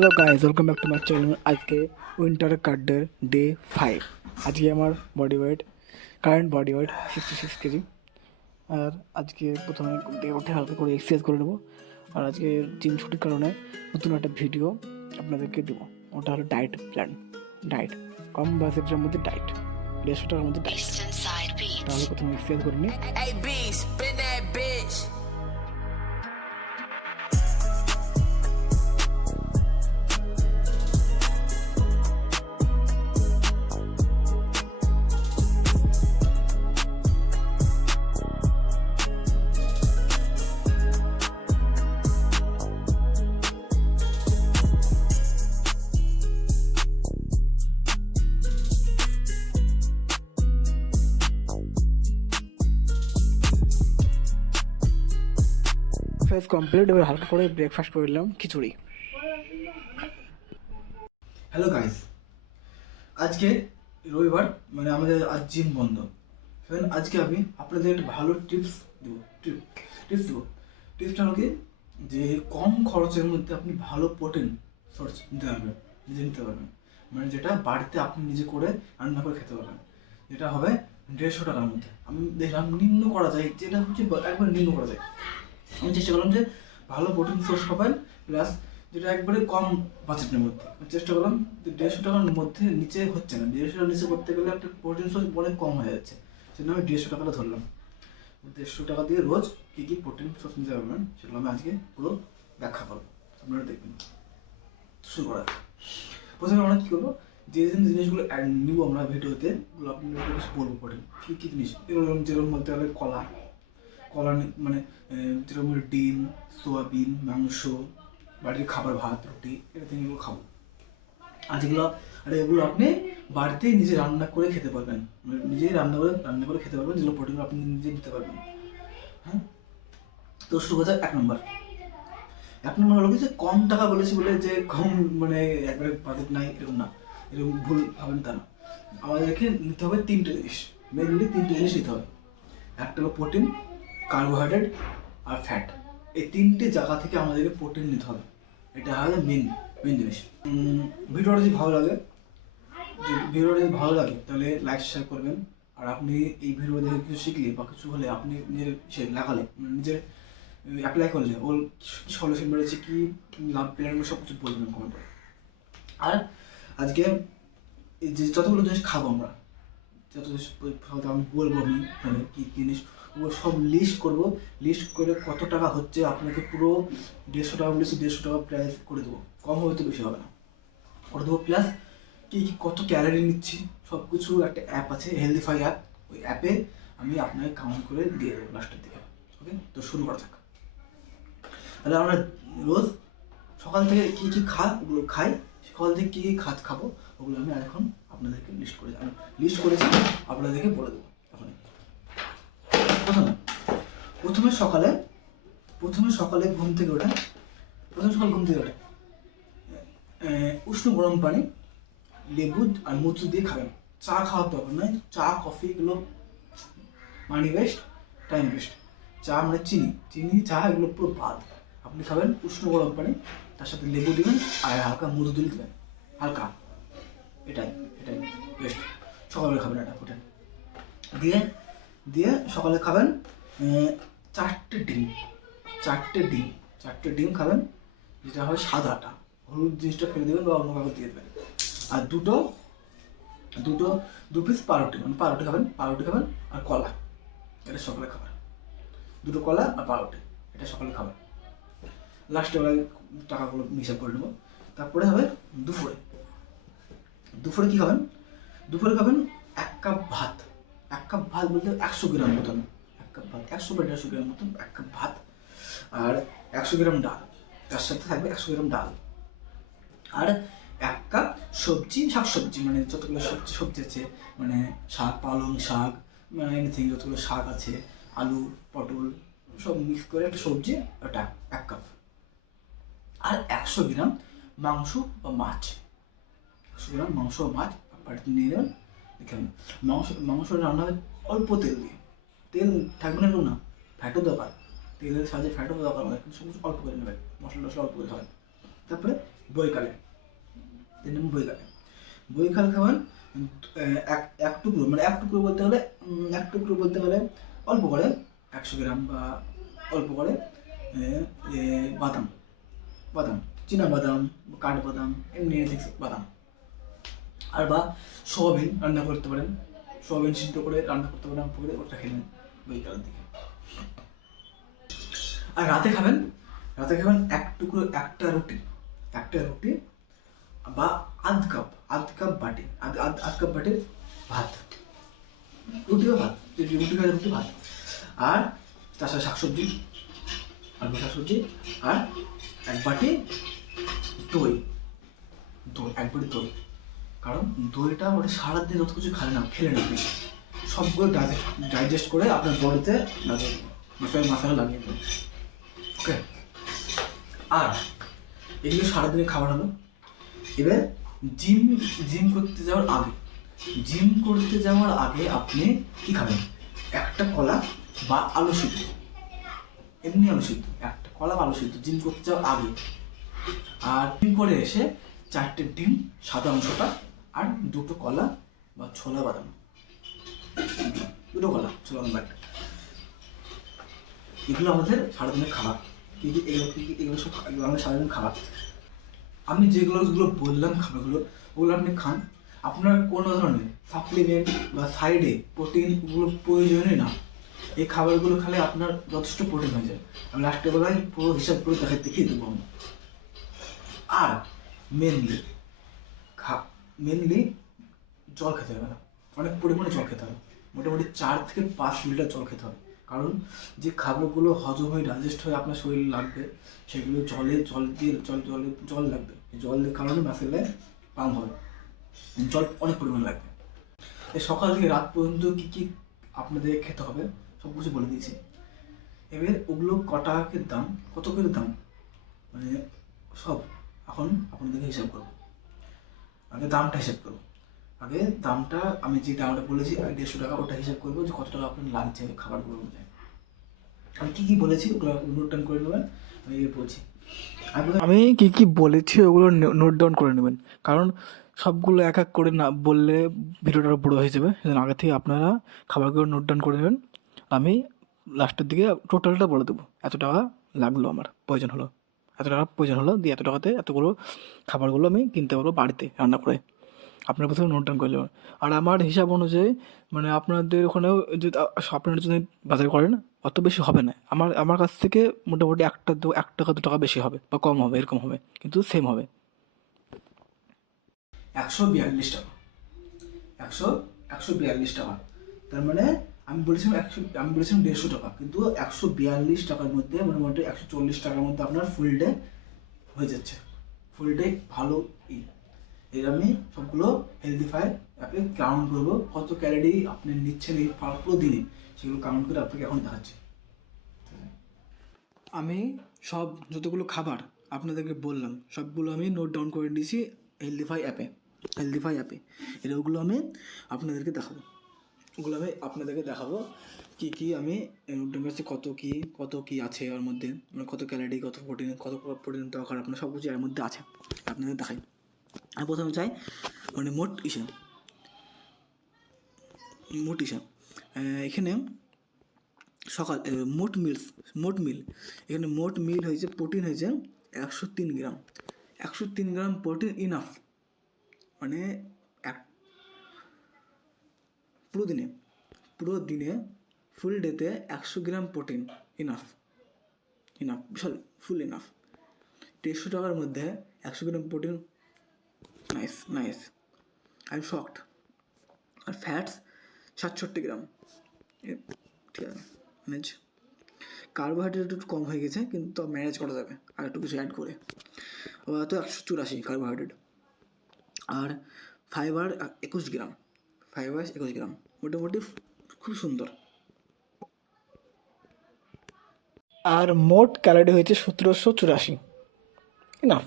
Hello guys, welcome back to my channel. আজকে winter কার্ডের day 5। আজকে আমার body weight, current body weight 66 KG. আর আজকে প্রথমে ঘুম থেকে উঠে হালকা করে এক্সারসাইজ করে নেবো। আর আজকে জিম ছুটির কারণে নতুন একটা ভিডিও আপনাদেরকে দেবো। ওটা হলো ডায়েট প্ল্যান। ডায়েট কম বাজেটের মধ্যে ডায়েট, 150 টাকার মধ্যে ডায়েট। তাহলে প্রথমে এক্সারসাইজ করে নিই। Face complete. এবার হালকা করে ব্রেকফাস্ট করে নিলাম, খিচুড়ি। হ্যালো গাইস, আজকে রবিবার, মানে আমাদের আজ জিম বন্ধ। আজকে আমি আপনাদের একটা ভালো টিপস দেবো। টিপসটা হলো কি, যে কম খরচের মধ্যে আপনি ভালো প্রোটিন সোর্স নিতে পারবেন, নিজে নিতে পারবেন। মানে যেটা বাড়িতে আপনি নিজে করে রান্না করে খেতে পারবেন। যেটা হবে 150 টাকার মধ্যে। আমি দেখলাম নিম্ন করা যায়, যেটা হচ্ছে একবার নিম্ন করা যায়। আমি চেষ্টা করলাম যে ভালো প্রোটিন সোর্স পাবেন, প্লাস যেটা একবারে কম বাজেটের মধ্যে। চেষ্টা করলাম যে 150 টাকার মধ্যে নিচে হচ্ছে না। 150 টাকার নিচে করতে গেলে একটা প্রোটিন সোর্স অনেক কম হয়ে যাচ্ছে। সেজন্য আমি 150 টাকাটা ধরলাম। 150 টাকা দিয়ে রোজ কী কী প্রোটিন সোর্স নিতে পারবেন সেগুলো আমি আজকে পুরো ব্যাখ্যা করবো, আপনারা দেখবেন। শুরু করা যাক। প্রথমে আমরা কী করবো, যে জিনিসগুলো নিব আমরা ভিডিওতে, ওগুলো আপনাদের কিছু বলবো। প্রোটিন কী কী জিনিস, যেরকম বলতে হবে কলা, মানে যেরকম ডিম, সোয়াবিন, মাংস, বাড়ির খাবার, ভাত, রুটি, এটা থেকে এগুলো খাবো। আর এগুলো আপনি বাড়িতেই নিজে রান্না করে খেতে পারবেন। মানে নিজেই রান্না করে খেতে পারবেন, যেগুলো প্রোটিন আপনি নিজে নিতে পারবেন। হ্যাঁ, তো শুরু করা যাক। 1 নম্বর হলো কি, যে কম টাকা বলেছি বলে যে কম, মানে একবারে বাজেট নাই এরকম না, এরকম ভুল ভাবেন তা না। আমাদেরকে নিতে হবে 3টে জিনিস, মেনলি 3টে জিনিস নিতে হবে। একটা হলো প্রোটিন, কার্বোহাইড্রেট আর ফ্যাট। এই 3টে জায়গা থেকে আমাদেরকে প্রোটিন নিতে হবে। এটা হলো মেন জিনিস। ভিডিওটা যদি ভালো লাগে তাহলে লাইক শেয়ার করবেন। আর আপনি এই ভিডিও দেখে কিছু শিখলে বা কিছু হলে আপনি নিজের লাগালে, নিজের অ্যাপ্লাই করলে ওর কী সলিউশন বেড়েছে, কী লাভ পেলেন, সব কিছু বলবেন কমেন্টে। আর আজকে এই যে যতগুলো জিনিস খাবো আমরা, যত আমি বলবো, আমি কী জিনিস ওগুলো সব লিস্ট করবো। লিস্ট করে কত টাকা হচ্ছে আপনাকে পুরো 150 টাকা বলেছি, 150 টাকা প্রাইস করে দেবো। কম হবে তো বেশি হবে না, করে দেবো। প্লাস কী কত ক্যালোরি নিচ্ছি সব কিছু, একটা অ্যাপ আছে হেলদিফাই অ্যাপ, ওই অ্যাপে আমি আপনাকে কাউন্ট করে দিয়ে দেবো লাস্টের দিকে। ওকে, তো শুরু করা যাক। তাহলে আমরা রোজ সকাল থেকে কী কী ওগুলো খাই, সকাল থেকে কী কী খাবো ওগুলো আমি এখন আপনাদেরকে লিস্ট করেছি, আপনাদেরকে বলে দেবো এখন। প্রথমে সকালে ঘুম থেকে ওঠে, উষ্ণ গরম পানি, লেবু আর মধু দিয়ে খাবেন। চা খাওয়ার দরকার নয়, চা কফি এগুলো মানি ওয়েস্ট, টাইম ওয়েস্ট। চা মানে চিনি চা এগুলো পুরো বাদ। আপনি খাবেন উষ্ণ গরম পানি, তার সাথে লেবু দিবেন আর হালকা মধু দিলে দেবেন, হালকা। এটাই বেস্ট। সকালে খাবেন এটা ওঠেন দিয়ে সকালে খাবেন 4টে ডিম খাবেন, যেটা হয় সাদাটা। হলুদ জিনিসটা ফেলে দেবেন বা অন্য কাউকে দিয়ে দেবেন। আর দু পিস পাউরুটি, মানে পাউরুটি খাবেন আর কলা, এটা সকালে খাবেন। 2টো কলা আর পাউরুটি, এটা সকালে খাবেন। লাস্টে বেলায় টাকাগুলো হিসাব করে নেবো। তারপরে হবে দুপুরে কী খাবেন? দুপুরে খাবেন 1 কাপ ভাত। 1 কাপ ভাত বলতে 100 গ্রাম মতন, 1 কাপ ভাত 100 বা 150 গ্রাম মতন, 1 কাপ ভাত আর 100 গ্রাম ডাল। তার সাথে থাকবে 100 গ্রাম ডাল আর 1 কাপ শাকসবজি, মানে যতগুলো সবজি আছে, মানে শাক, পালং শাক, মানে এনিথিং, যতগুলো শাক আছে, আলু, পটল, সব মিক্স করে একটা সবজি, ওটা 1 কাপ। আর 100 গ্রাম মাংস বা মাছ, 100 গ্রাম মাংস বা মাছ বাড়িতে নিয়ে নেবেন। দেখেন, মাংস রান্না হবে অল্প তেল দিয়ে। তেল থাকবে না, না ফ্যাটও দরকার, তেলের সাহায্যে ফ্যাটও দরকার হয়, কিন্তু সব কিছু অল্প করে নেবেন, মশলা টশলা অল্প করে খাবেন। তারপরে বৈকালে, 3 নম্বর বৈকালে। বৈকাল খাবেন এক টুকরো, মানে এক টুকরো বলতে গেলে অল্প করে 100 গ্রাম বা অল্প করে বাদাম, চীনা বাদাম, কাঠবাদাম, এমনি বাদাম। আর বা সোয়াবিন রান্না করতে পারেন, সোয়াবিন সিদ্ধ করে রান্না করতে পারেন, করে ওটা খেলেন বৈকালের দিকে। আর রাতে খাবেন একটা রুটি বা আধ কাপ বাটির ভাত, রুটি বা ভাত, রুটি ভাত, আর তার সাথে শাকসবজি আর এক বাটি দই, কারণ দইটা ওটা সারাদিন যত কিছু খেলেন আপনি সবগুলো ডাইজেস্ট করে আপনার বডিতে মশলা লাগিয়ে দেবেন। ওকে, আর এগুলো সারাদিনে খাবার হলো। এবার জিম করতে যাওয়ার আগে আপনি কি খাবেন? একটা কলা বা আলু সিদ্ধ, এমনি আলু সিদ্ধ, একটা কলা বা আলু সিদ্ধ জিম করতে যাওয়ার আগে। আর জিম করে এসে 4টে ডিম, সাদা অংশটা, আর 2টো কলা বা ছোলা বাদাম, 2টো কলা ছোলা বাদাম। এগুলো আমাদের সারাদিনের খাবার। এগুলো সব আমাদের সারাদিন খাবার। আমি যেগুলো বললাম খাবারগুলো, ওগুলো আপনি খান। আপনার কোনো ধরনের সাপ্লিমেন্ট বা সাইডে প্রোটিনগুলো প্রয়োজনই না। এই খাবারগুলো খেলে আপনার যথেষ্ট প্রোটিন হয়ে যায়। আমি লাস্টের বেলায় পুরো হিসাব করে দেখিয়ে দেবো আমি। আর মেনলি জল খেতে হবে না, অনেক পরিমাণে জল খেতে হবে। মোটামুটি 4 থেকে 5 লিটার জল খেতে হবে। কারণ যে খাবারগুলো হজম হয়ে ডাইজেস্ট হয়ে আপনার শরীরে লাগবে, সেগুলো জল লাগবে। জলের কারণে মাসেলে পাম্প হবে, জল অনেক পরিমাণে লাগবে। এই সকাল থেকে রাত পর্যন্ত কী আপনাদের খেতে হবে সব কিছু বলে দিয়েছি। এবার ওগুলো কত করে দাম, মানে সব এখন আপনাদেরকে হিসাব করবো। আগে দামটা হিসাব করবো। আগে দামটা আমি যে দামটা বলেছি 150 টাকা, ওটা হিসাব করবো যে কত টাকা আপনার লাগছে খাবারগুলো অনুযায়ী। আমি কী বলেছি ওগুলো নোট ডাউন করে নেবেন। আমি বলছি, আমি কি বলেছি ওগুলো নোট ডাউন করে নেবেন, কারণ সবগুলো এক এক করে না বললে ভিডিওটা বড়ো হয়ে যাবে। সেজন্য আগে থেকে আপনারা খাবারগুলো নোট ডাউন করে নেবেন। আমি লাস্টের দিকে টোটালটা বলে দেবো, এত টাকা লাগলো, আমার প্রয়োজন হলো এত টাকা দিয়ে এত টাকাতে এতগুলো খাবারগুলো আমি কিনতে পারবো বাড়িতে রান্না করে। আপনার প্রথমে নোট ডাউন করে নেবেন। আর আমার হিসাব অনুযায়ী, মানে আপনাদের ওখানেও যদি আপনারা যদি বাজার করেন, অত বেশি হবে না। আমার কাছ থেকে মোটামুটি 1 টাকা 2 টাকা বেশি হবে বা কম হবে, এরকম হবে, কিন্তু সেম হবে। 142 টাকা, 142 টাকা। তার মানে আমি বলেছিলাম 150 টাকা, কিন্তু 142 টাকার মধ্যে মোটামুটি 140 টাকার মধ্যে আপনার ফুল ডে হয়ে যাচ্ছে। ফুল ডে ভালো এর আমি সবগুলো হেলদিফাই অ্যাপে কাউন্ট করবো, কত ক্যালোরি আপনি নিচ্ছেন এই পুরো দিনে, সেগুলো কাউন্ট করে আপনাকে এখন দেখাচ্ছি। আমি সব যতগুলো খাবার আপনাদেরকে বললাম সবগুলো আমি নোট ডাউন করে নিয়েছি হেলদিফাই অ্যাপে। এর ওগুলো আমি আপনাদেরকে দেখাবো কি আমি নোট ডাউন করেছি, কত কি আছে এর মধ্যে, মানে কত ক্যালোরি, কত প্রোটিন দরকার, আপনার সব কিছু এর মধ্যে আছে, আপনাদের দেখাই। আমি প্রথমে চাই মানে মোট হিসাব এখানে মোট মিল এখানে মোট মিল হয়েছে, প্রোটিন হয়েছে 103 গ্রাম। 103 গ্রাম প্রোটিন ইনাফ, মানে পুরো দিনে ফুল ডেতে 100 gram protein enough, full enough. 150 টাকার মধ্যে 100 gram protein, nice, I am shocked. আর ফ্যাটস 67 গ্রাম, ঠিক আছে, ম্যানেজ। কার্বোহাইড্রেট একটু কম হয়ে গেছে, কিন্তু ম্যানেজ করা যাবে আর একটু কিছু অ্যাড করে। তো 184 কার্বোহাইড্রেট। আর ফাইবার 21 গ্রাম, মোটামুটি খুব সুন্দর। আর মোট ক্যালোরি হয়েছে 1784, ইনাফ।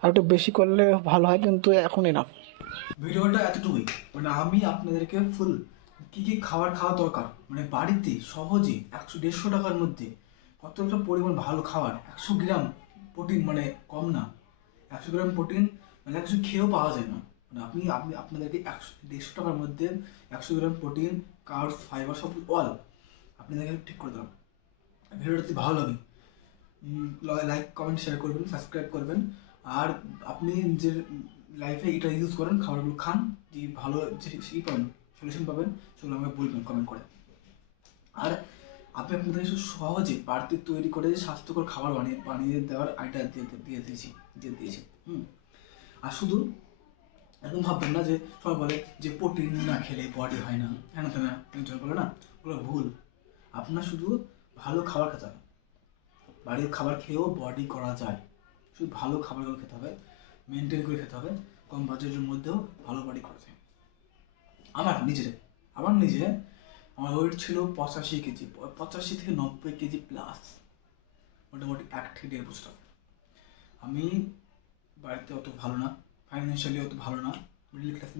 আর একটু বেশি করলে ভালো হয়, কিন্তু এখন ইনাফ। ভিডিওটা এতটুকুই, মানে আমি আপনাদেরকে ফুল কি খাবার খাওয়া দরকার, মানে বাড়িতে সহজে 150 টাকার মধ্যে কতটা পরিমাণ ভালো খাবার, 100 গ্রাম প্রোটিন, মানে কম না, 100 গ্রাম প্রোটিন মানে কিছু খেয়েও পাওয়া যায় না। মানে আপনি আপনি আপনাদেরকে 150 টাকার মধ্যে 100 গ্রাম প্রোটিন, কার্বস, ফাইবার সব অল আপনাদেরকে ঠিক করে দিলাম। ভিডিওটা যদি ভালো লাগে লাইক কমেন্ট শেয়ার করবেন, সাবস্ক্রাইব করবেন। আর আপনি নিজের লাইফে এটা ইউজ করেন, খাবারগুলো খান, যে ভালো যে পাবেন, সলিউশন পাবেন, সেগুলো আমাকে বলবেন কমেন্ট করে। আর আমি আপনাদের সহজে বাড়িতে তৈরি করে স্বাস্থ্যকর খাবার বানিয়ে বানিয়ে দেওয়ার আইডিয়া দিয়ে দিয়েছি। আর শুধু একদম ভাববেন না যে সবাই বলে যে প্রোটিন না খেলে বডি হয় না, হ্যাঁ না তেনা বলে না, ওগুলো ভুল। আপনার শুধু ভালো খাবার খেতে হবে, বাড়ির খাবার খেয়েও বডি করা যায়। শুধু ভালো খাবারগুলো খেতে হবে, মেনটেন করে খেতে হবে, কম বাজেটের মধ্যেও ভালো বডি করা যায়। আমার নিজে আমার ওয়েট ছিল 85 কেজি, 85 থেকে 90 কেজি প্লাস, মোটামুটি 1 থেকে 1.5 বছর। আমি বাড়িতে অত ভালো না, ফাইন্যান্সিয়ালি অত ভালো না,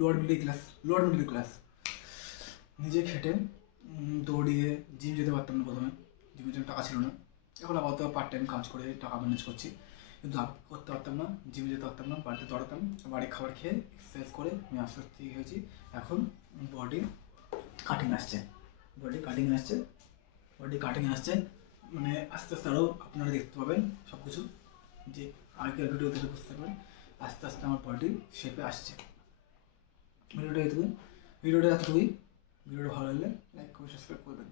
লোয়ার মিডল ক্লাস। নিজে খেটে দৌড়িয়ে জিম যেতে পারতাম না প্রথমে, জিমের জন্য টাকা ছিল না। এখন আপাতত পার্ট টাইম কাজ করে টাকা ম্যানেজ করছি, কিন্তু করতে পারতাম না, জিমে যেতে পারতাম না, বাড়িতে দৌড়াতাম, বাড়ির খাবার খেয়ে এক্সারসাইজ করে আমি আস্তে আস্তে ঠিক হয়েছি। এখন বডি কাটিং আসছে, মানে আস্তে আস্তে আরও আপনারা দেখতে পাবেন সব কিছু, যে আগের ভিডিও থেকে বুঝতে পারবেন আস্তে আস্তে আমার বডি শেপে আসছে। ভিডিওটা এতটুকুই, ভিডিওটা ভালো লাগলে লাইক করে সাবস্ক্রাইব করবেন।